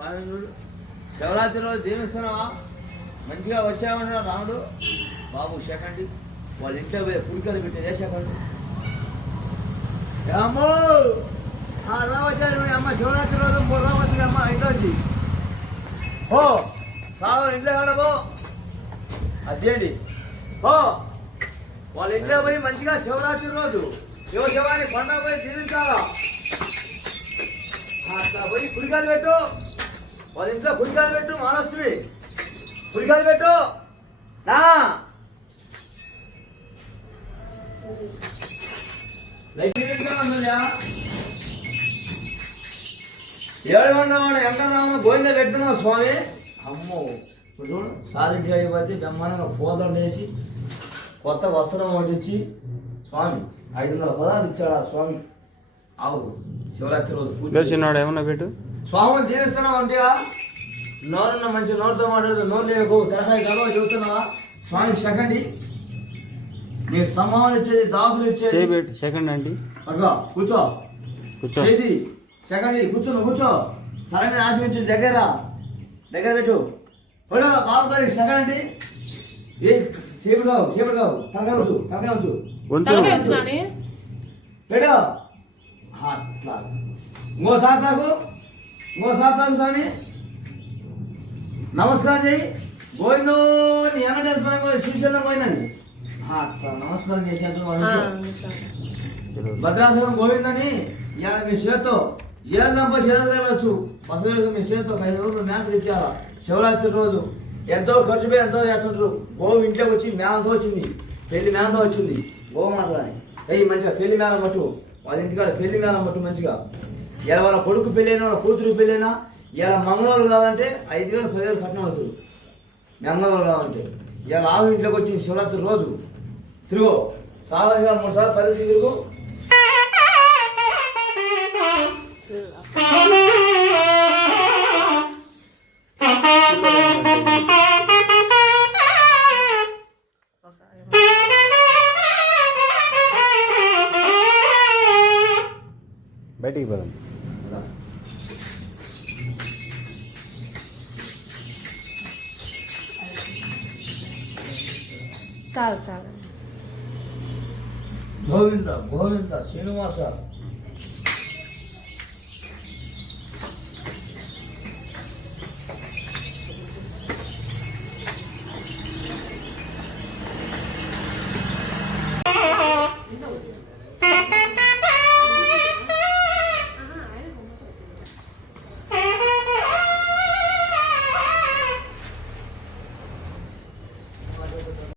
శివరాత్రి రోజు దీవిస్తున్నావా? మంచిగా వచ్చామన్నా రాముడు బాబు సెకండ్ వాళ్ళ ఇంట్లో పోయి పుడికలు పెట్టి సెకండ్ అమ్మో రావచ్చారు అమ్మ శివరాత్రి రోజు రావచ్చు అమ్మ ఇంట్లోంచి ఓ రావు ఇంట్లో కాడబో అదేంటి ఓ వాళ్ళ ఇంట్లో పోయి మంచిగా శివరాత్రి రోజు శివశివాన్ని పండుగ పోయి తిరించాలా అట్లా పోయి పుడికాలు పెట్టు వాళ్ళ ఇంట్లో పుడికాలు పెట్టు మహాలక్ష్మి పుడికాలు పెట్టు ఏడు వండవాడు ఎంత గోవింద పెడుతున్నావు స్వామి అమ్మో ఇప్పుడు చూడు సారింటి అయిపోతే బ్రహ్మాండంగా పూదం వేసి కొత్త వస్త్రం వడ్డించి స్వామి 500 పదాలు ఇచ్చాడు ఆ స్వామి ఆవు శివరాత్రి రోజు పూజ ఏమన్నా పెట్టు స్వామిని తీరుస్తున్నావు అంటే నోరున్న మంచి నోరుతో మాట్లాడుతూ నోరు లేకు తెరసాయి గర్వ చూస్తున్నావా స్వామి సెకండ్ నీకు సమానం ఇచ్చేది దాసులు ఇచ్చేది సెకండ్ అండి అట్లా కూర్చో చేది సెకండ్ కూర్చో కూర్చో తల మీద ఆశించు దగ్గర పెట్టు బాబు గారికి సెకండ్ అండి ఏ చేపడు కావు తలకాయ వచ్చు పెట్టు అట్లా ఇంకోసారి తాకు స్వామి నమస్కారం చేయి గోవిందో నీ వెంకటేశ్వర స్వామి కూడా శ్రీశైలం పోయిందని అట్లా నమస్కారం చేసేందుకు భద్రాచలం గోవిందని ఇవాళ మీ చేత్తో ఏం తప్ప చేయవచ్చు పసలు మీ చేత్తో 5 రోజులు మేతలు ఇచ్చారా శివరాత్రి రోజు ఎంతో ఖర్చు పోయి ఎంతో చేస్తుంటారు గోవు ఇంట్లోకి వచ్చి మేళంతో వచ్చింది పెళ్లి మేళంతో వచ్చింది గోమాత అని అయ్యి మంచిగా పెళ్లి మేళం పట్టు వాళ్ళ ఇంటికాడ పెళ్లి మేళం పట్టు మంచిగా ఇలా వాళ్ళ కొడుకు పెళ్ళైనా వాళ్ళ కూతురు పెళ్ళైనా ఇలా మంగళవారు కావాలంటే 5,000 10,000 కట్నం అవుతుంది మంగళవారు కావాలంటే ఇలా ఆవు ఇంట్లోకి వచ్చింది శివరాత్రి రోజు తిరుగు సాధారణంగా 3 సార్లు 10 తిరుగు బయటికి పోదాం చాలు గోవింద శ్రీనివాస